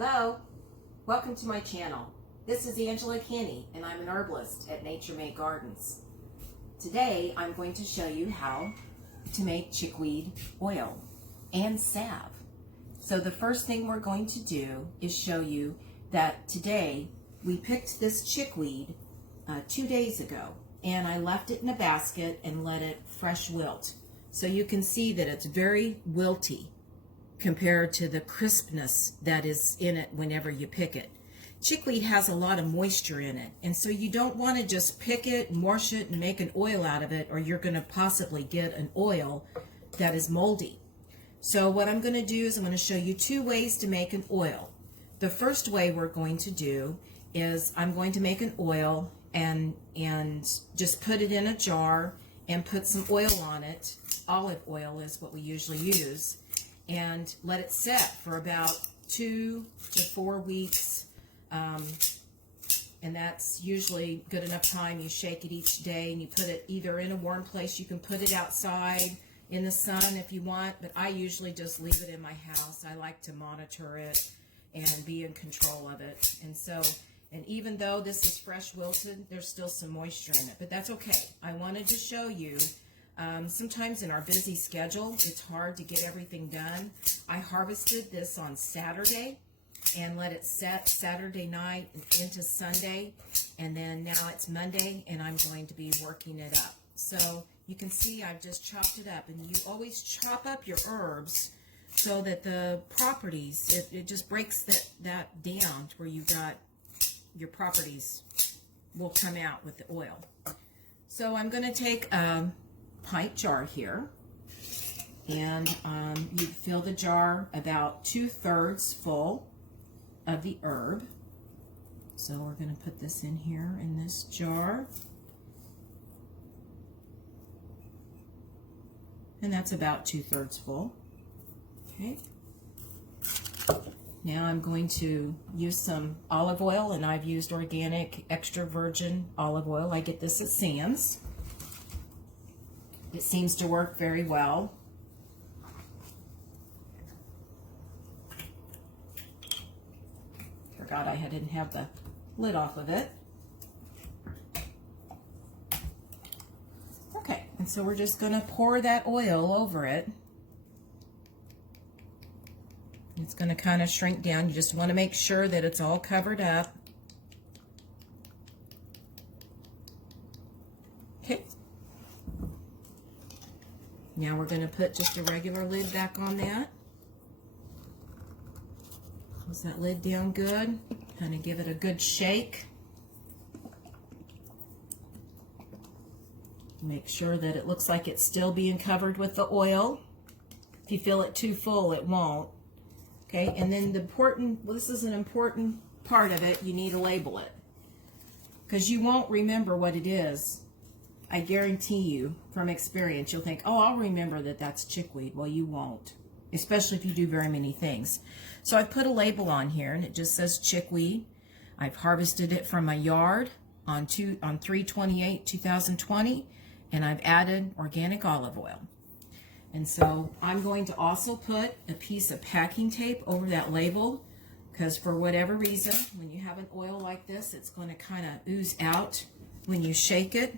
Hello, welcome to my channel. This is Angela Kenny and I'm an herbalist at Nature Made Gardens. Today I'm going to show you how to make chickweed oil and salve. So the first thing we're going to do is show you that today we picked this chickweed 2 days ago, and I left it in a basket and let it fresh wilt. So you can see that it's very wilty compared to the crispness that is in it whenever you pick it. Chickweed has a lot of moisture in it, and so you don't want to just pick it and wash it and make an oil out of it, or you're going to possibly get an oil that is moldy. So what I'm going to do is I'm going to show you 2 ways to make an oil. The first way we're going to do is I'm going to make an oil and just put it in a jar and put some oil on it. Olive oil is what we usually use, and let it set for about 2 to 4 weeks. And that's usually good enough time. You shake it each day and you put it either in a warm place. You can put it outside in the sun if you want, but I usually just leave it in my house. I like to monitor it and be in control of it. And even though this is fresh wilted, there's still some moisture in it, but that's okay. I wanted to show you, sometimes in our busy schedule, it's hard to get everything done. I harvested this on Saturday and let it set Saturday night into Sunday, and then now it's Monday and I'm going to be working it up. So you can see I've just chopped it up, and you always chop up your herbs so that the properties, it just breaks that down to where you've got your properties will come out with the oil. So I'm going to take a pint jar here, and you fill the jar about 2/3 full of the herb. So we're going to put this in here in this jar, and that's about 2/3 full. Okay. Now I'm going to use some olive oil, and I've used organic extra virgin olive oil. I get this at Sam's. It seems to work very well. Forgot I didn't have the lid off of it. Okay, and so we're just going to pour that oil over it. It's going to kind of shrink down. You just want to make sure that it's all covered up. Okay. Now we're going to put just a regular lid back on that. Close that lid down good. Kind of give it a good shake. Make sure that it looks like it's still being covered with the oil. If you feel it too full, it won't. Okay, and then this is an important part of it, you need to label it, because you won't remember what it is. I guarantee you from experience, you'll think, oh, I'll remember that that's chickweed. Well, you won't, especially if you do very many things. So I've put a label on here, and it just says chickweed. I've harvested it from my yard on 3/28/2020, and I've added organic olive oil. And so I'm going to also put a piece of packing tape over that label, because for whatever reason, when you have an oil like this, it's going to kind of ooze out when you shake it.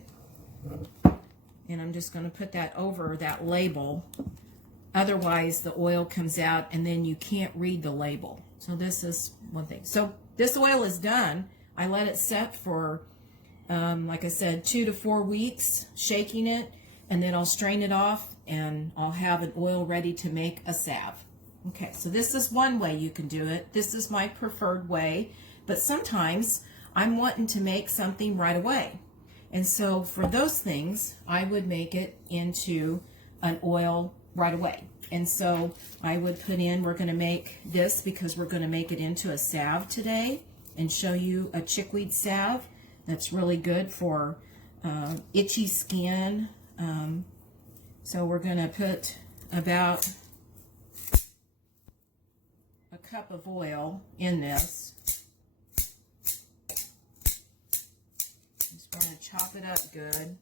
And I'm just going to put that over that label. Otherwise, the oil comes out and then you can't read the label. So this is one thing. So this oil is done. I let it set for, like I said, 2 to 4 weeks, shaking it, and then I'll strain it off, and I'll have an oil ready to make a salve. Okay, so this is one way you can do it. This is my preferred way, but sometimes I'm wanting to make something right away. And so for those things, I would make it into an oil right away. And so I would put in, we're going to make this because we're going to make it into a salve today and show you a chickweed salve that's really good for itchy skin. So we're going to put about a cup of oil in this. Just want to chop it up good.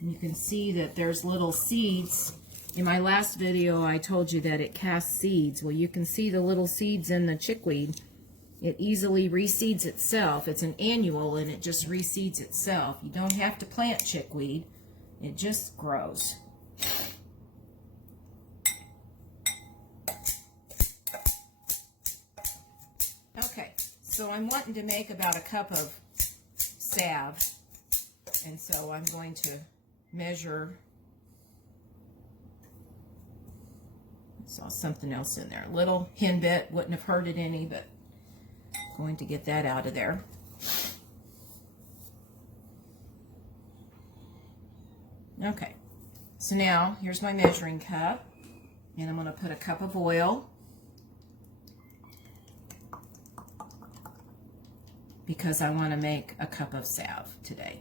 And you can see that there's little seeds In my last video, I told you that it casts seeds. Well, you can see the little seeds in the chickweed. It easily reseeds itself. It's an annual, and it just reseeds itself. You don't have to plant chickweed. It just grows. Okay, so I'm wanting to make about a cup of salve, and so I'm going to measure. I saw something else in there. A little hen bit, wouldn't have hurted any, but I'm going to get that out of there. Okay, so now here's my measuring cup, and I'm going to put a cup of oil, because I want to make a cup of salve today.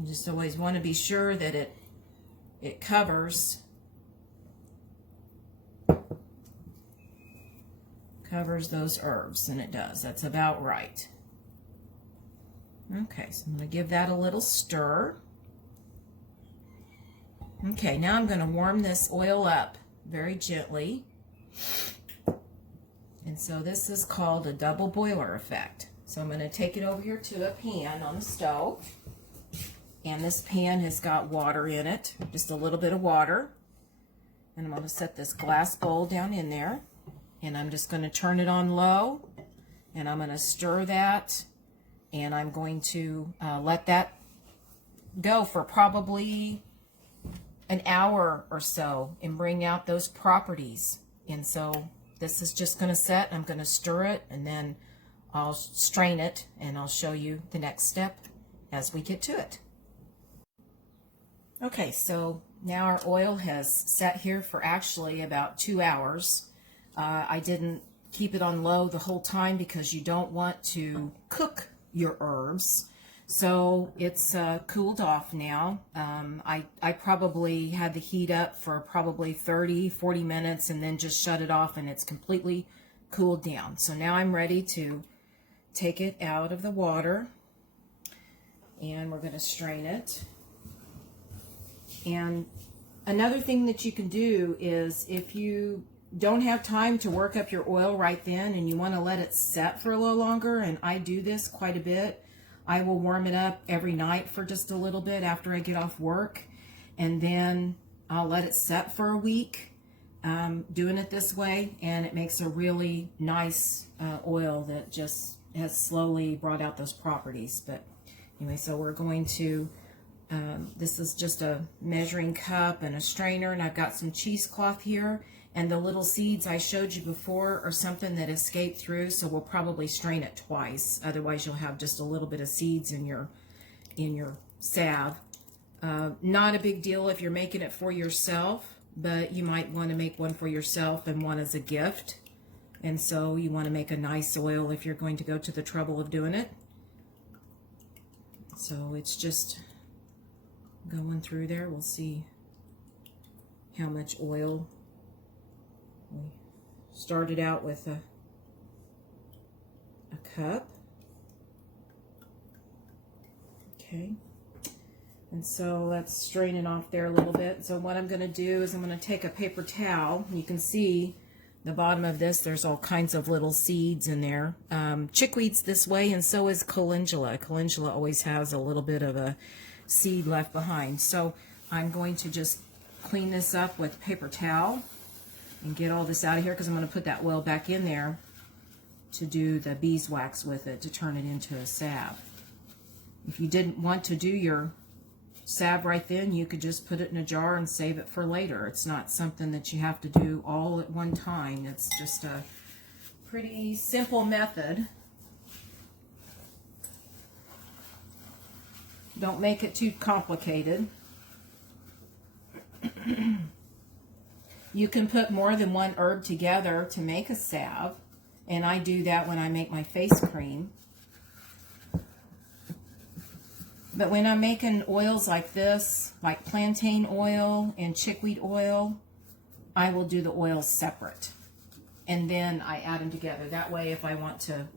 You just always want to be sure that it covers those herbs, and it does. That's about right. Okay, so I'm going to give that a little stir. Okay, now I'm going to warm this oil up very gently. And so this is called a double boiler effect. So I'm going to take it over here to a pan on the stove. And this pan has got water in it, just a little bit of water. And I'm going to set this glass bowl down in there. And I'm just going to turn it on low. And I'm going to stir that. And I'm going to let that go for probably an hour or so and bring out those properties. And so this is just going to set. I'm going to stir it, and then I'll strain it, and I'll show you the next step as we get to it. Okay, so now our oil has sat here for actually about 2 hours. I didn't keep it on low the whole time because you don't want to cook your herbs. So it's cooled off now. I probably had the heat up for probably 30-40 minutes and then just shut it off, and it's completely cooled down. So now I'm ready to take it out of the water, and we're going to strain it. And another thing that you can do is, if you don't have time to work up your oil right then and you want to let it set for a little longer, and I do this quite a bit, I will warm it up every night for just a little bit after I get off work, and then I'll let it set for a week, doing it this way, and it makes a really nice oil that just has slowly brought out those properties. But anyway, so we're going to, this is just a measuring cup and a strainer, and I've got some cheesecloth here, and the little seeds I showed you before are something that escaped through, so we'll probably strain it twice. Otherwise, you'll have just a little bit of seeds in your salve. Not a big deal if you're making it for yourself, but you might want to make one for yourself and one as a gift. And so you want to make a nice oil if you're going to go to the trouble of doing it. So it's just going through there. We'll see how much oil. We started out with a cup. Okay. And so let's strain it off there a little bit. So what I'm going to do is I'm going to take a paper towel. You can see the bottom of this, there's all kinds of little seeds in there. Chickweed's this way, and so is calendula. Calendula always has a little bit of a seed left behind. So I'm going to just clean this up with paper towel and get all this out of here, because I'm going to put that oil back in there to do the beeswax with it, to turn it into a salve. If you didn't want to do your salve right then, you could just put it in a jar and save it for later. It's not something that you have to do all at one time. It's just a pretty simple method. Don't make it too complicated. You can put more than one herb together to make a salve, and I do that when I make my face cream. But when I'm making oils like this, like plantain oil and chickweed oil, I will do the oils separate, and then I add them together. That way, if I want to,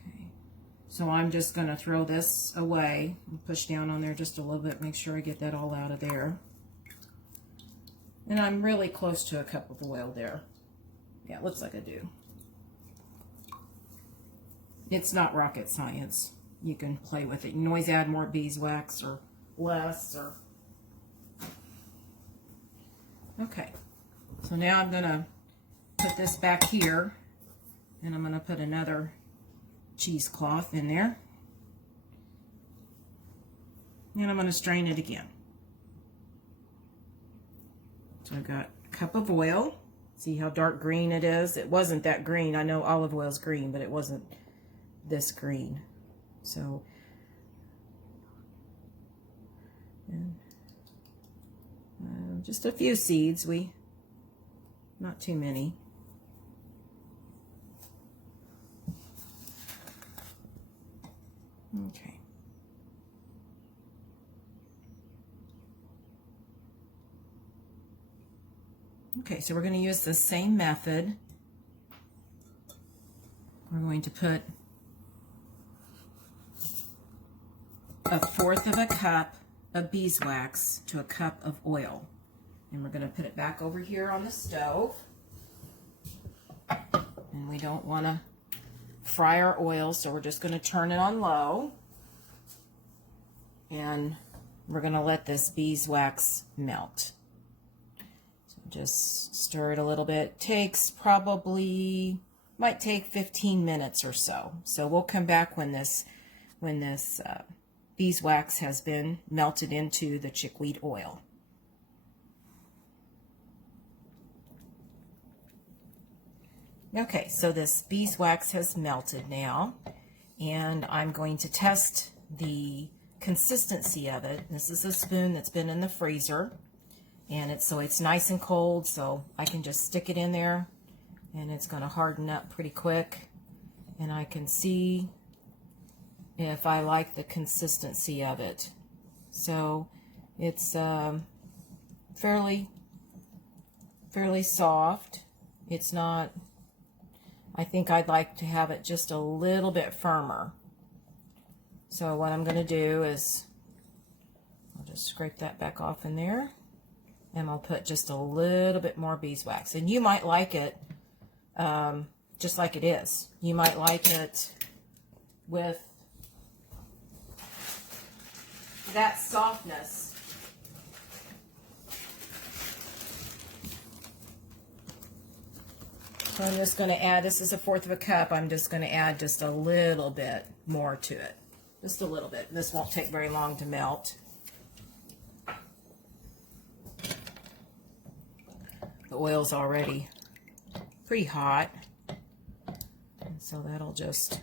okay, So I'm just going to throw this away and push down on there just a little bit, make sure I get that all out of there. And I'm really close to a cup of oil there. Yeah, it looks like I do. It's not rocket science. You can play with it. You can always add more beeswax or less. Okay, so now I'm going to put this back here, and I'm going to put another cheesecloth in there, and I'm going to strain it again. So I've got a cup of oil. See how dark green it is? It wasn't that green. I know olive oil is green, but it wasn't this green. So, and, just a few seeds. Not too many. Okay. Okay, so we're going to use the same method. We're going to put 1/4 of a cup of beeswax to a cup of oil. And we're going to put it back over here on the stove. And we don't want to fry our oil, so we're just going to turn it on low. And we're going to let this beeswax melt. So just stir it a little bit. Takes probably, might take 15 minutes or so. So we'll come back when this beeswax has been melted into the chickweed oil. Okay, so this beeswax has melted now, and I'm going to test the consistency of it. This is a spoon that's been in the freezer, and it's nice and cold, so I can just stick it in there, and it's going to harden up pretty quick, and I can see if I like the consistency of it. So it's fairly soft. It's not, I think I'd like to have it just a little bit firmer. So what I'm going to do is I'll just scrape that back off in there, and I'll put just a little bit more beeswax. And you might like it just like it is. You might like it with that softness. So I'm just going to add, this is 1/4 of a cup, I'm just going to add just a little bit more to it. Just a little bit. This won't take very long to melt. The oil's already pretty hot, and so that'll just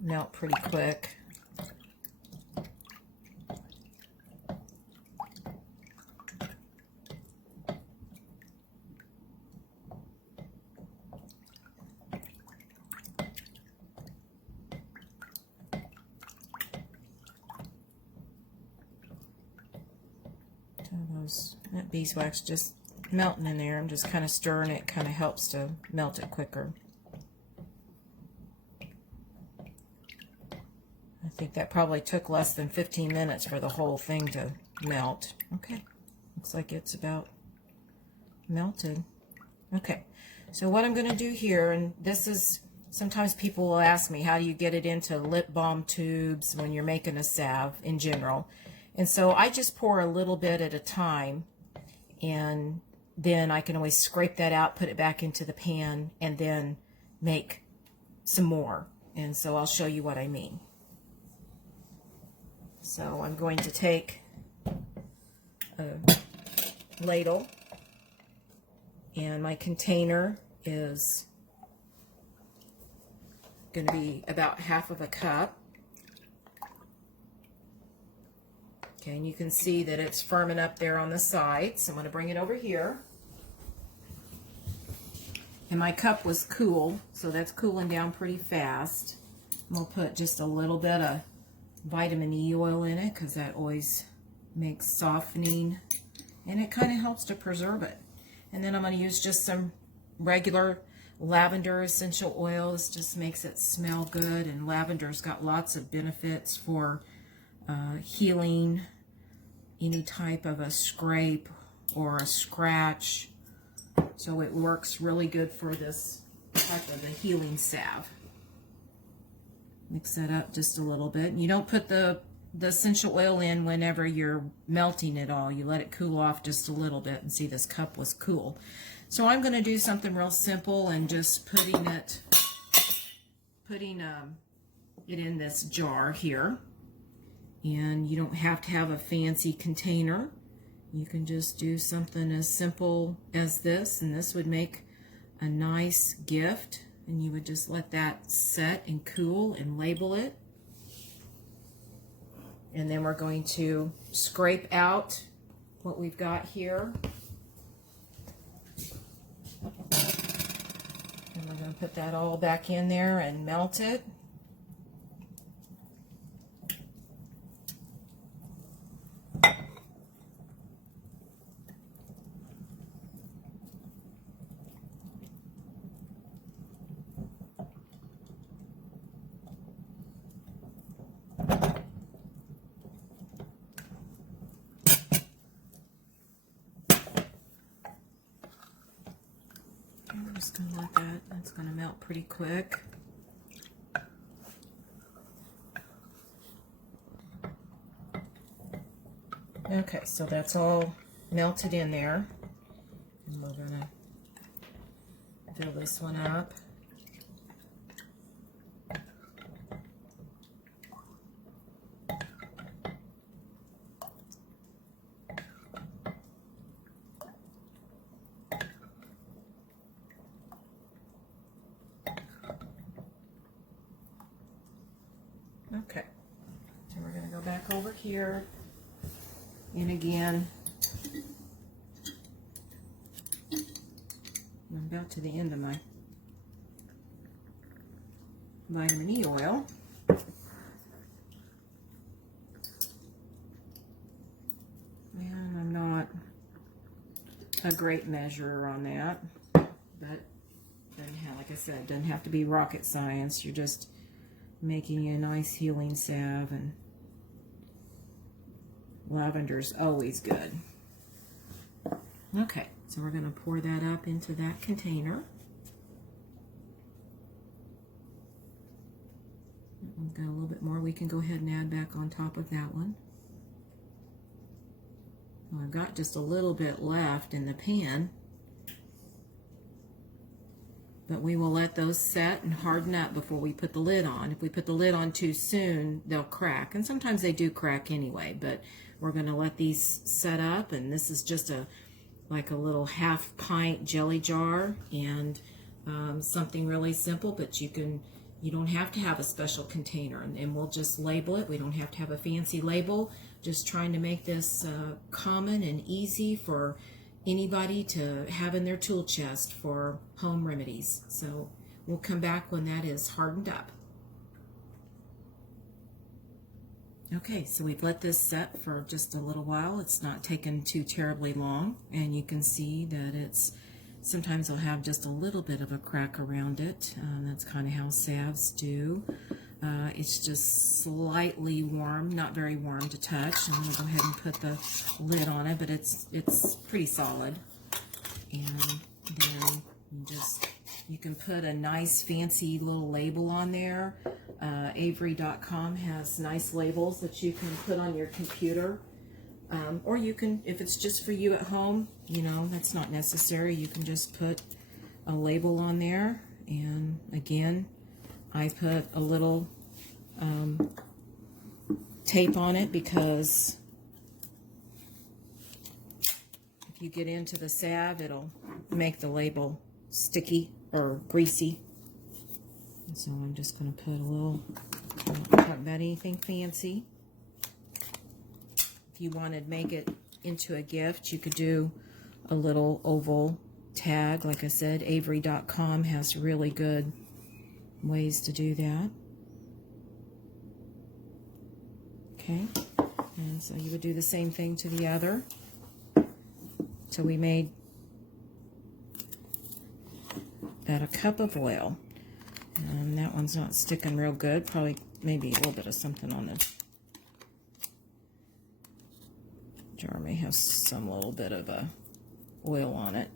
melt pretty quick. That beeswax just melting in there. I'm just kind of stirring it, kind of helps to melt it quicker. I think that probably took less than 15 minutes for the whole thing to melt. Okay, looks like it's about melted. Okay, so what I'm going to do here, and this is, sometimes people will ask me, how do you get it into lip balm tubes when you're making a salve in general? And so I just pour a little bit at a time, and then I can always scrape that out, put it back into the pan, and then make some more. And so I'll show you what I mean. So I'm going to take a ladle, and my container is going to be about 1/2 of a cup. Okay, and you can see that it's firming up there on the sides. So I'm going to bring it over here. And my cup was cool, so that's cooling down pretty fast. I'm going to put just a little bit of vitamin E oil in it, because that always makes softening, and it kind of helps to preserve it. And then I'm going to use just some regular lavender essential oil. This just makes it smell good, and lavender's got lots of benefits for healing any type of a scrape or a scratch. So it works really good for this type of a healing salve. Mix that up just a little bit. And you don't put the essential oil in whenever you're melting it all. You let it cool off just a little bit. And see, this cup was cool. So I'm going to do something real simple and just putting it in this jar here. And you don't have to have a fancy container. You can just do something as simple as this, and this would make a nice gift. And you would just let that set and cool and label it. And then we're going to scrape out what we've got here. And we're going to put that all back in there and melt it. I'm just going to let that's going to melt pretty quick. Okay, so that's all melted in there. And we're going to fill this one up. Okay, so we're going to go back over here, and again, I'm about to the end of my vitamin E oil. And I'm not a great measurer on that, but doesn't have, like I said, it doesn't have to be rocket science. You're just making a nice healing salve, and lavender's always good. Okay, so we're going to pour that up into that container. We've got a little bit more we can go ahead and add back on top of that one. Well, I've got just a little bit left in the pan, but we will let those set and harden up before we put the lid on. If we put the lid on too soon, they'll crack. And sometimes they do crack anyway, but we're going to let these set up. And this is just like a little half-pint jelly jar, and something really simple, but you don't have to have a special container. And we'll just label it. We don't have to have a fancy label. Just trying to make this common and easy for anybody to have in their tool chest for home remedies. So we'll come back when that is hardened up. Okay, so we've let this set for just a little while. It's not taken too terribly long, and you can see that sometimes it'll have just a little bit of a crack around it. That's kind of how salves do. It's just slightly warm, not very warm to touch. I'm going to go ahead and put the lid on it, but it's pretty solid. And then you can put a nice fancy little label on there. Avery.com has nice labels that you can put on your computer. Or you can, if it's just for you at home, that's not necessary. You can just put a label on there. And again, I put a little tape on it because if you get into the salve, it'll make the label sticky or greasy. And so I'm just going to put a little, I'm not talking about anything fancy. If you wanted to make it into a gift, you could do a little oval tag. Like I said, Avery.com has really good ways to do that. Okay, and so you would do the same thing to the other. So we made about a cup of oil. And that one's not sticking real good. Probably maybe a little bit of something on the jar may have some little bit of oil on it.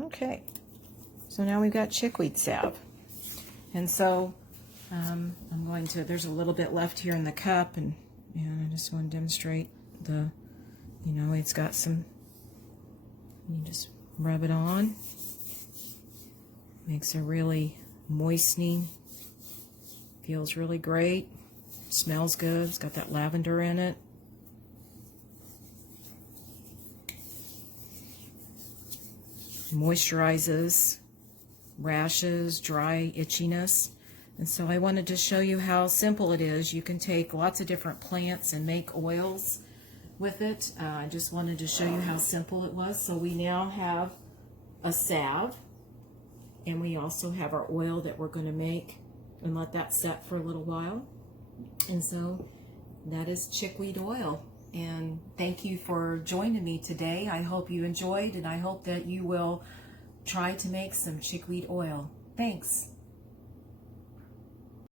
Okay, so now we've got chickweed salve. And so I'm going to, there's a little bit left here in the cup, and I just want to demonstrate the, it's got some, you just rub it on. Makes a really moistening, feels really great, smells good, it's got that lavender in it. Moisturizes rashes, dry itchiness. And so I wanted to show you how simple it is. You can take lots of different plants and make oils with it. I just wanted to show you how simple it was. So we now have a salve, and we also have our oil that we're going to make and let that set for a little while. And so that is chickweed oil. And thank you for joining me today. I hope you enjoyed, and I hope that you will try to make some chickweed oil. Thanks.